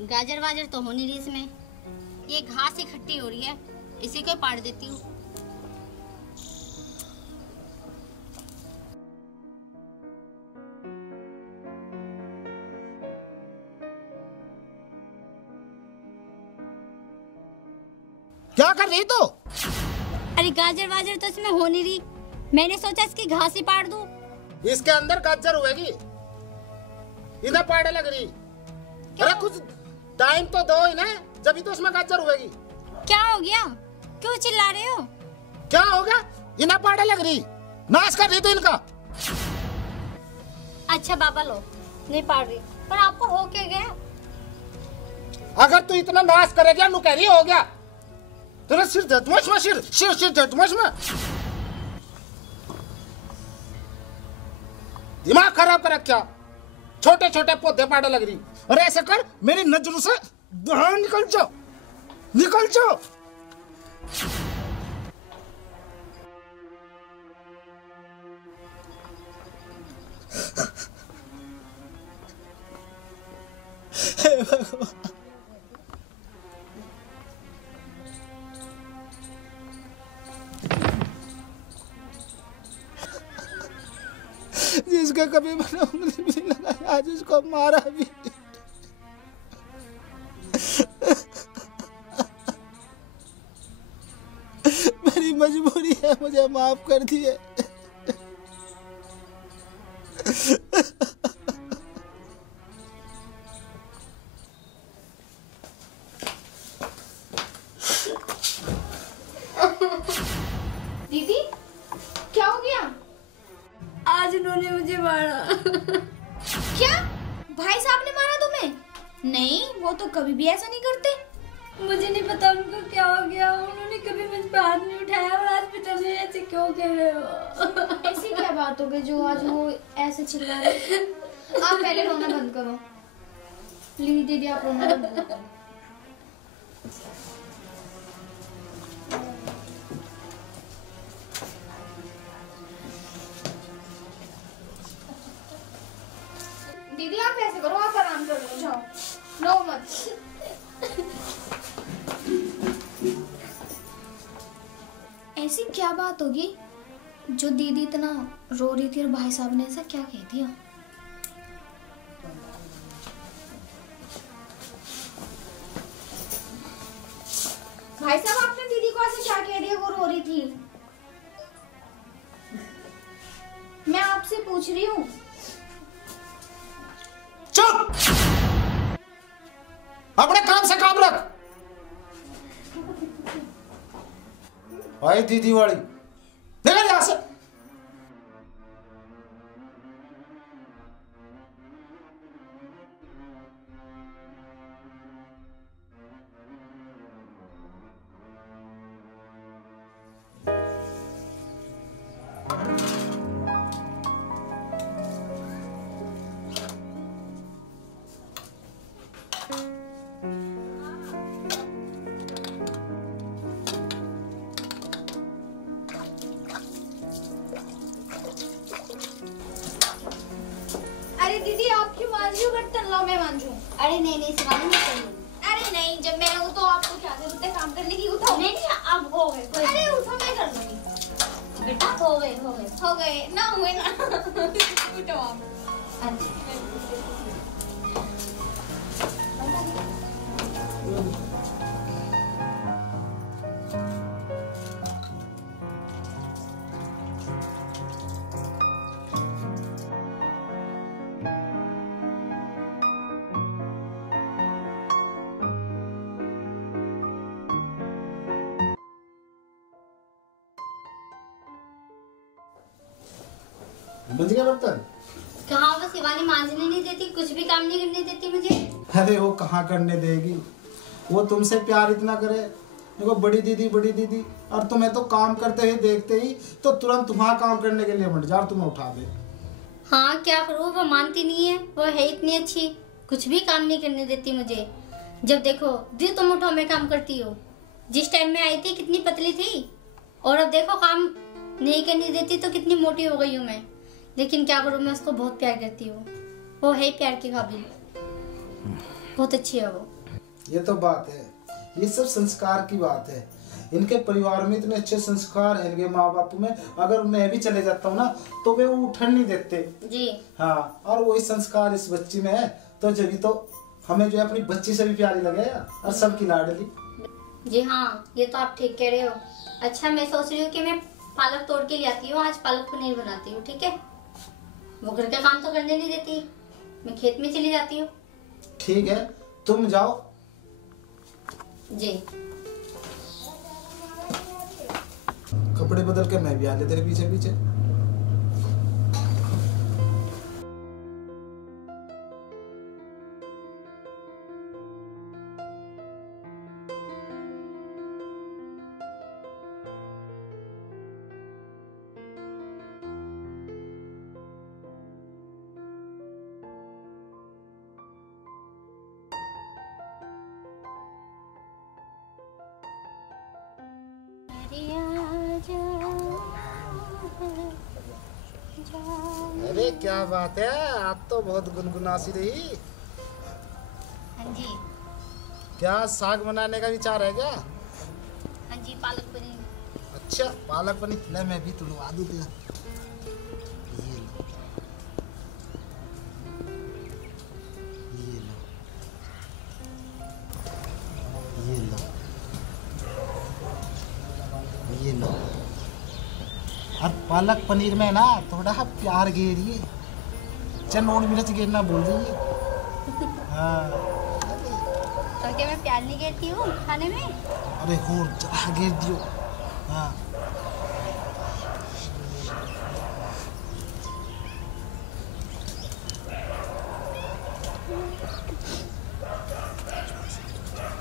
गाजर वाजर तो हो नहीं रही इसमें, ये घास इकट्ठी हो रही है, इसी को पाड़ देती हूँ। क्या कर रही तू? अरे गाजर वाजर तो इसमें हो नहीं रही, मैंने सोचा इसकी घास ही पाड़ दूं। इसके अंदर गाजर हुएगी, इधर पाड़े लग रही। अरे कुछ टाइम तो दो ही ना, जब तो उसमें गाजर हुएगी। क्या हो गया, क्यों चिल्ला रहे हो? क्या होगा, इन्हें पाड़े लग रही, नाश कर रही तो इनका। अच्छा बाबा लो, नहीं पाड़ रही, पर आपको हो क्या गया? अगर तू इतना नाश करेगा नुकहरी हो गया तेरा सिर झटमच में, सिर झटमच में। दिमाग खराब कर क्या, छोटे छोटे पौधे पाड़े लग रही। और ऐसे कर, मेरी नजरों से बाहर निकल जाओ, निकल जाओ। हे भगवान, जिसका कभी मैंने उंगली भी नहीं लगाया, आज उसको मारा भी। मेरी मजबूरी है, मुझे माफ कर दिए। दीदी क्या हो गया? आज उन्होंने मुझे मारा। क्या भाई साहब ने मारा तुम्हें? नहीं, वो तो कभी भी ऐसा नहीं करते। मुझे नहीं पता उनको क्या हो गया, उन्होंने कभी मुझ पर हाथ नहीं उठाया और आज पता नहीं ऐसे क्यों कह रहे हो। ऐसी क्या बात हो गई जो आज वो ऐसे चिल्ला रहे? आप पहले रोना बंद करो। प्लीज दीदी आप रोना बंद करो। दीदी आप ऐसे करो, आप आराम करो, जाओ, रो मत। ऐसी क्या बात होगी जो दीदी इतना रो रही थी और भाई साहब ने ऐसा क्या कह दिया? भाई साहब आपने दीदी को ऐसे क्या कह दिया, वो रो रही थी? मैं आपसे पूछ रही हूँ। चुप, अपने काम से काम रख। भाई दीदी वाली निकल यहां से। अरे दीदी आप क्यों मान रही हो बर्तन? लो मैं मान जाऊं। अरे नहीं नहीं शिवानी मत करिए। अरे नहीं, जब मैं हूँ तो आपको क्या जरूरत है काम करने की? उठाओ। नहीं नहीं अब हो गए, कोई अरे उठो, मैं कर लूंगी। बेटा हो गए हो गए ना, हुए ना। उठो आप। अच्छा बज गए बर्तन? कहाँ, वो शिवानी मांजने नहीं देती, कुछ भी काम नहीं करने देती मुझे। अरे वो कहाँ करने देगी, वो तुमसे प्यार इतना करे। देखो बड़ी दीदी, और तुम्हें तो काम करते हुए देखते ही तो तुरंत तुम्हारा काम करने के लिए बढ़ जा, तुम्हें उठा दे। हाँ क्या करूँ, वो मानती नहीं है, वो है इतनी अच्छी, कुछ भी काम नहीं करने देती मुझे। जब देखो दी तुम उठो मैं काम करती हो। जिस टाइम में आई थी कितनी पतली थी, और अब देखो काम नहीं करने देती तो कितनी मोटी हो गई हूँ मैं। लेकिन क्या करूँ, मैं उसको बहुत प्यार करती हूँ, वो है प्यार के काबिल। बहुत अच्छी है वो। ये तो बात है, ये सब संस्कार की बात है। इनके परिवार में इतने अच्छे संस्कार हैं, इनके माँ बाप में। अगर मैं भी चले जाता हूँ ना तो वे उठन नहीं देते जी। हाँ, और वही संस्कार इस बच्ची में है, तो जब तो हमें जो है अपनी बच्ची से भी प्यारी लगेगा और सबकी लाडली। जी हाँ, ये तो आप ठीक कह रहे हो। अच्छा, मैं सोच रही हूँ कि मैं पालक तोड़ के ले आती हूँ, आज पालक पनीर बनाती हूँ, ठीक है? वो घर का काम तो करने नहीं देती, मैं खेत में चली जाती हूँ। ठीक है, तुम जाओ। जी। कपड़े बदल के मैं भी आ ले तेरे पीछे पीछे। अरे क्या बात है, आप तो बहुत गुनगुनासी रही। हाँ जी। क्या साग बनाने का विचार है क्या? हाँ जी, पालक पनीर। अच्छा, पालक पनीर। ले मैं भी तुड़वा दूं तेरा। ये लो, ये लो, ये लो, ये लो। और पालक पनीर में ना थोड़ा प्यार गेरिए, चनोड़ मिर्च गिरना बोल दीजिए। हाँ। तो क्या मैं प्यार नहीं गिरती हूँ खाने में? अरे हो जरा गिर दियो। हाँ।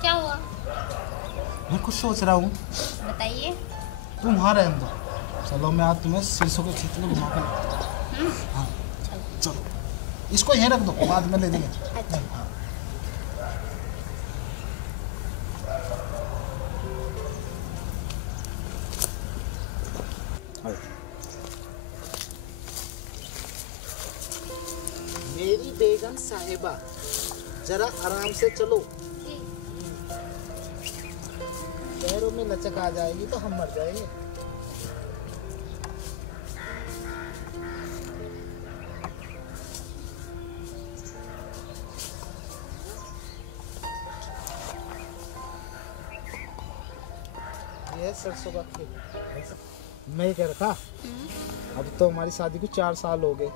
क्या हुआ? मैं कुछ सोच रहा हूँ। बताइए। तुम वहाँ रहने दो, चलो मैं आज तुम्हें सरसों के खेत में घुमा कर लाता हूँ। हाँ चलो, इसको यहीं रख दो, बाद में ले देंगे। अच्छा। हाँ। मेरी बेगम साहिबा, जरा आराम से चलो, पैरों में लचक आ जाएगी तो हम मर जाएंगे। ये सरसों का खेत। मैं ये कह रहा था, अब तो हमारी शादी को 4 साल हो गए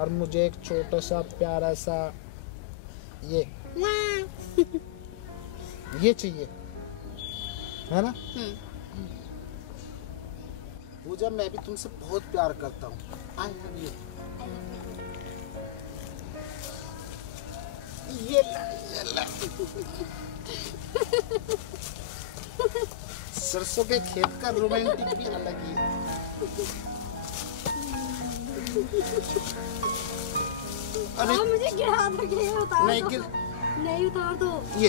और मुझे एक छोटा सा प्यारा सा ये चाहिए, है ना? पूजा, मैं भी तुमसे बहुत प्यार करता हूँ। I love you. ये ला। सरसों के खेत का रोमांटिक भी अलग ही है। अरे मुझे गिरा दो, ये उतार नहीं दो। गिर, नहीं उतार दो। ये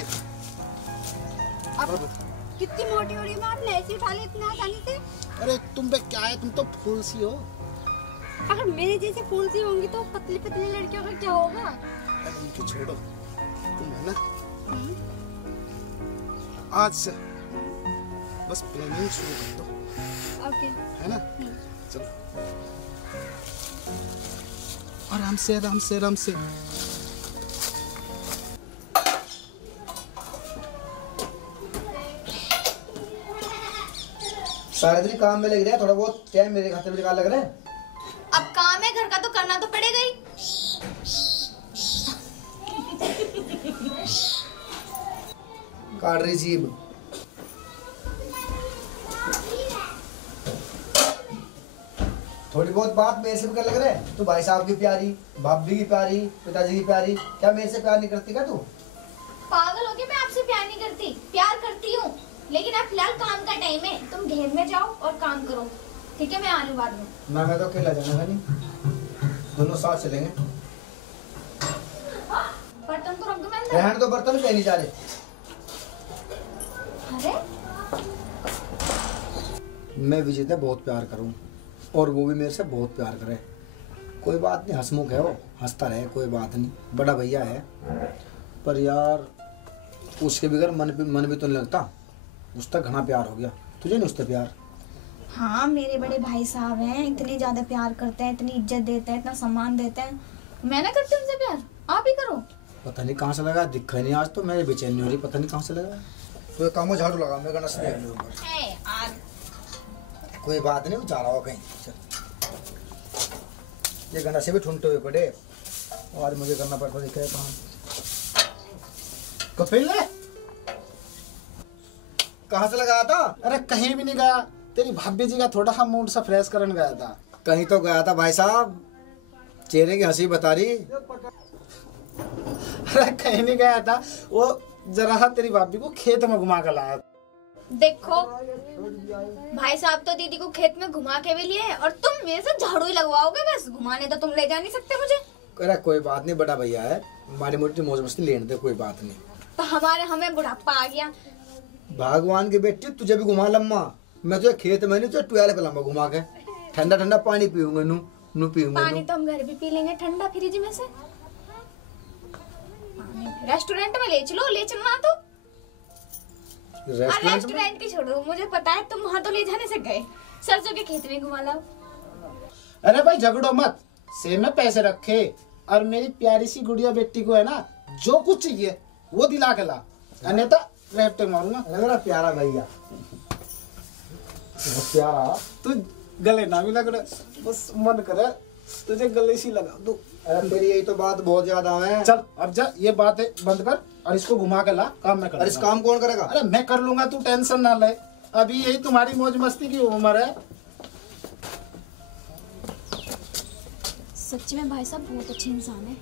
अब कितनी मोटी हो रही है, आपने ऐसी उठा ली इतनी आसानी से? अरे तुम पे क्या है, तुम तो फूल सी हो। अगर मेरे जैसे फूल सी होंगी तो पतली पतली लड़कियों का क्या होगा? अरे उनको छोड़ो, तुम है ना, आज से बस प्लानिंग शुरू कर दो। ओके। है ना? चलो, आराम से आराम से आराम से। सारे दिन काम में लग रहे हैं, थोड़ा बहुत टाइम मेरे खाते में निकाल लग रहे हैं। अब काम है घर का तो करना तो पड़ेगा ही। काट रही जीभ। थोड़ी बहुत बात मेरे से भी कर लग रहे हैं। तू भाई साहब की प्यारी, भाभी की प्यारी, पिताजी की प्यारी, क्या मेरे से प्यार नहीं करती क्या तू? पागल हो गया, मैं आपसे प्यार नहीं करती, प्यार करती हूँ, लेकिन अब फिलहाल काम का टाइम है, तुम घेर में जाओ और काम करो, ठीक है? मैं आ रही हूँ बाद में। ना मैं तो अकेला जाऊंगा नहीं, दोनों साथ चलेंगे। बर्तन तो रख दो, मैं अंदर। रहने दो, बर्तन कहीं नहीं जा रहे। अरे मैं विजय से बहुत प्यार करूं और वो भी मेरे से बहुत प्यार करे। कोई बात नहीं, हंसमुख है वो, हंसता रहे, कोई बात नहीं, बड़ा भैया है। पर यार उसके बगैर मन भी तो नहीं लगता। उस तक घना प्यार हो गया। तुझे नहीं उससे प्यार? हाँ, मेरे बड़े भाई साहब हैं, इतने ज्यादा प्यार करते हैं, इतनी इज्जत देते हैं, इतना सम्मान देते हैं। मैं ना करती उनसे प्यार, आप ही करो। पता नहीं कहाँ से लगा, दिखा नहीं आज तो, मेरे बेचैन नहीं हो रही, पता नहीं कहाँ से लगा। तो एक काम झाड़ू लगा, मैं गणेश देख लूँगा। कोई बात नहीं, वो जा रहा हो कहीं। ये गणेश से भी ठुनते हुए पड़े और मुझे करना पड़ता दिखा है कहाँ। कपिल ने कहाँ से लगाया था? अरे कहीं भी नहीं गया, तेरी भाभी जी का थोड़ा सा मूड सा फ्रेश करने गया था। कहीं तो गया था भाई साहब, चेहरे की हंसी बता रही। अरे कहीं नहीं गया था, वो जरा सा तेरी भाभी को खेत में घुमा कर लाया। देखो भाई साहब तो दीदी को खेत में घुमा के भी लिए और तुम मेरे से झाड़ू ही लगवाओगे, बस घुमाने तो तुम ले जा नहीं सकते मुझे। अरे कोई बात नहीं, बड़ा भैया है, हमारी मोटी मौज मस्ती लेने दे, कोई बात नहीं। तो हमें बुढ़ापा आ गया। भगवान की बेटी तुझे भी घुमा लम्मा, मैं तुझे खेत में नहीं, तुझे ट्वेल्व पे लम्बा घुमा के ठंडा ठंडा पानी पीऊंगा, नू पीऊंगा। पानी तो हम घर भी पी लेंगे ठंडा फ्रिज में से। रेस्टोरेंट में ले चलना तो। रेस्टोरेंट की छोड़ो, मुझे पता है तुम वहाँ तो ले जाने से गए, सरसों के खेत में घुमा लाओ। अरे भाई झगड़ो मत, सेब में पैसे रखे और मेरी प्यारी सी गुड़िया बेटी को है ना जो कुछ चाहिए वो दिला के ला, अन्यथा रेपटे मारूंगा। मेरा प्यारा भैया, प्यारा तू गले ना भी लग रहा, बस मन करे तुझे गले से लगा दो। अरे तेरी यही तो बात बहुत ज्यादा है। चल अब जा, ये बात बंद कर और इसको घुमा के ला, काम मैं कर। अरे इस काम कौन करेगा? अरे मैं कर लूंगा, तू टेंशन ना ले, अभी यही तुम्हारी मौज मस्ती की उम्र है। सच में भाई साहब बहुत अच्छे इंसान है।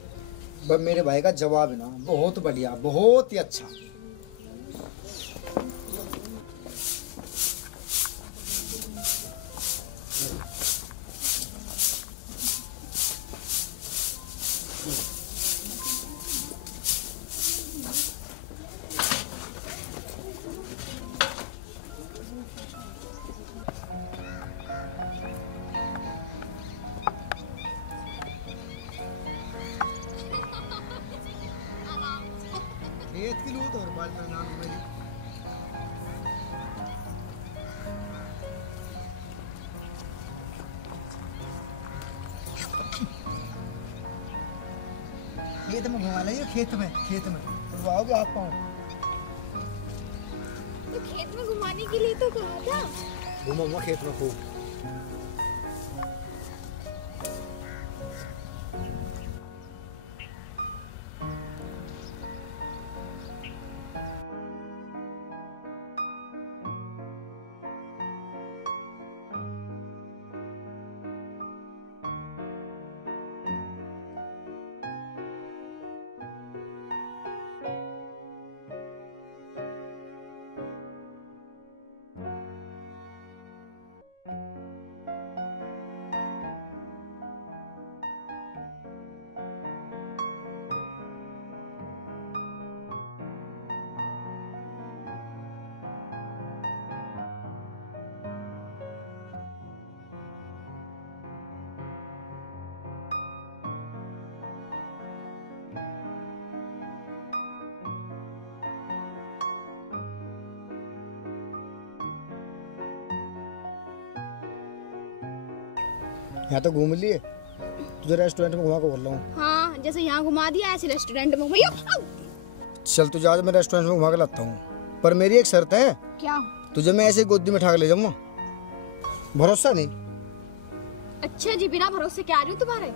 बस मेरे भाई का जवाब है ना, बहुत बढ़िया, बहुत ही अच्छा। खेत की लूट और बाल का नाम मेरी। खेत में घुमा लाइए, खेत में तो आओगे आप पाओ। तो खेत में घुमाने के लिए तो कहा था। घूमो खेत में खूब। यहाँ तो घूम लिए, तुझे रेस्टोरेंट में घुमा के बोल रहा हूँ। हाँ, जैसे यहाँ घुमा दिया ऐसे रेस्टोरेंट में भैया। चल तुझे आज मैं रेस्टोरेंट में घुमा के लाता हूँ, पर मेरी एक शर्त है। क्या? तुझे मैं ऐसे गोदी में उठा के ले जाऊंगा, भरोसा नहीं? अच्छा जी, बिना भरोसे के आ रही हूँ तुम्हारे।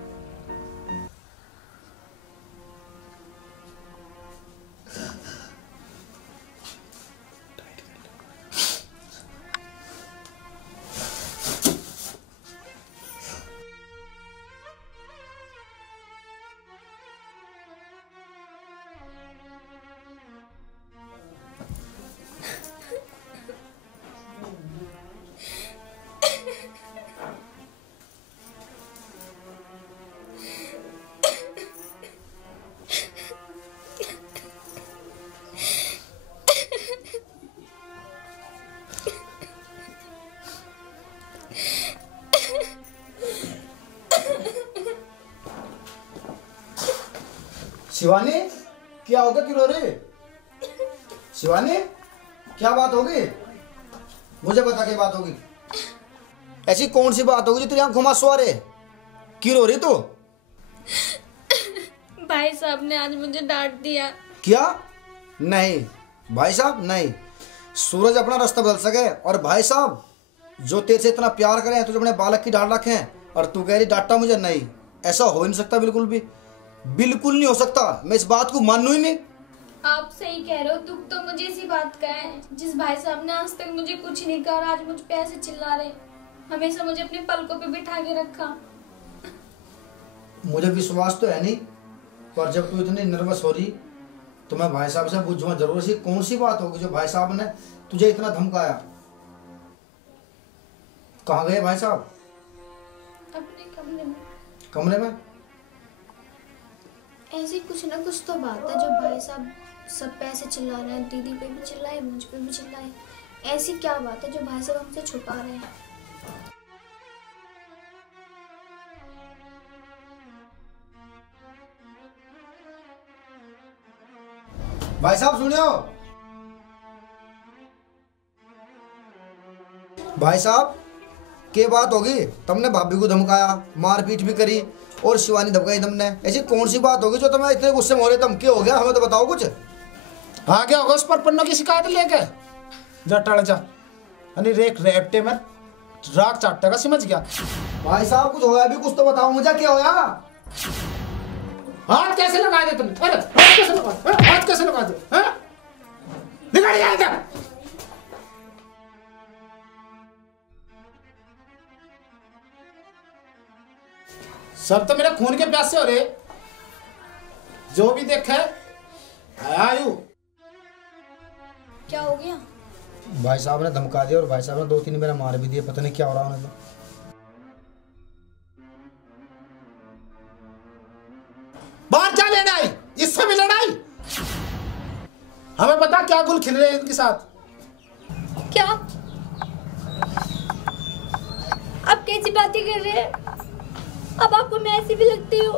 शिवानी, क्या होगा, क्यों रो रही? शिवानी, क्या बात होगी? मुझे बता क्या बात होगी। ऐसी कौन सी बात होगी जो तेरी आंखों में आंसू आ रहे? क्यों रो रही तू? भाई साहब ने आज मुझे डांट दिया। क्या? नहीं भाई साहब नहीं, सूरज अपना रास्ता बदल सके, और भाई साहब जो तेरे से इतना प्यार करें, तुझे अपने बालक की डांट रखे हैं और तू कह रही डांटा मुझे? नहीं, ऐसा हो ही नहीं सकता, बिल्कुल भी बिल्कुल नहीं हो सकता। मैं इस बात को मानू ही नहीं। आप सही कह रहे हो, दुख तो मुझे इसी बात का है। जिस भाई साहब ने आज तक मुझे कुछ नहीं कहा, आज मुझ पे ऐसे चिल्ला रहे, हमेशा मुझे अपने पलकों पे बिठा के रखा। मुझे विश्वास तो है नहीं, पर जब तू इतनी नर्वस हो रही तो मैं भाई साहब से पूछूंगा जरूर, ऐसी कौन सी बात होगी जो भाई साहब ने तुझे इतना धमकाया। कहाँ गए भाई साहब? अपने कमरे में। कमरे में? ऐसी कुछ ना कुछ तो बात है जो भाई साहब सब पे ऐसे चिल्ला रहे हैं। दीदी पे भी चिल्लाए, मुझ पे भी चिल्लाए। ऐसी क्या बात है जो भाई साहब हमसे छुपा रहे हैं? भाई साहब सुनियो। भाई साहब क्या बात होगी? तुमने भाभी को धमकाया, मारपीट भी करी और शिवानी धमकाई तुमने। ऐसी कौन सी बात होगी जो तुम्हें इतने गुस्से में हो रहे? तुम क्या हो गया, हमें तो बताओ कुछ। हाँ क्या होगा उस पर पन्नों की शिकायत लेके जा टड़ जा, यानी रेक रेपटे में राग चाटता का, समझ गया? भाई साहब कुछ होया भी, कुछ तो बताओ मुझे, क्या होया? हाथ कैसे लगा दे तुमने? अरे हाथ कैसे लगा दे? हाथ कैसे लगा दे? हाँ? निकल जाएगा। सब तो मेरे खून के प्यासे हो रहे, जो भी देखा आयु। क्या हो गया? भाई साहब ने धमका दिया और भाई साहब ने 2-3 मेरा मार भी दिए, पता नहीं क्या हो रहा उन्हें। बाहर क्या लेना है? इससे भी लड़ाई? हमें पता क्या गुल खिल रहे हैं इनके साथ। क्या आप कैसी बातें कर रहे हैं? अब आपको मैं ऐसी भी लगती हूँ?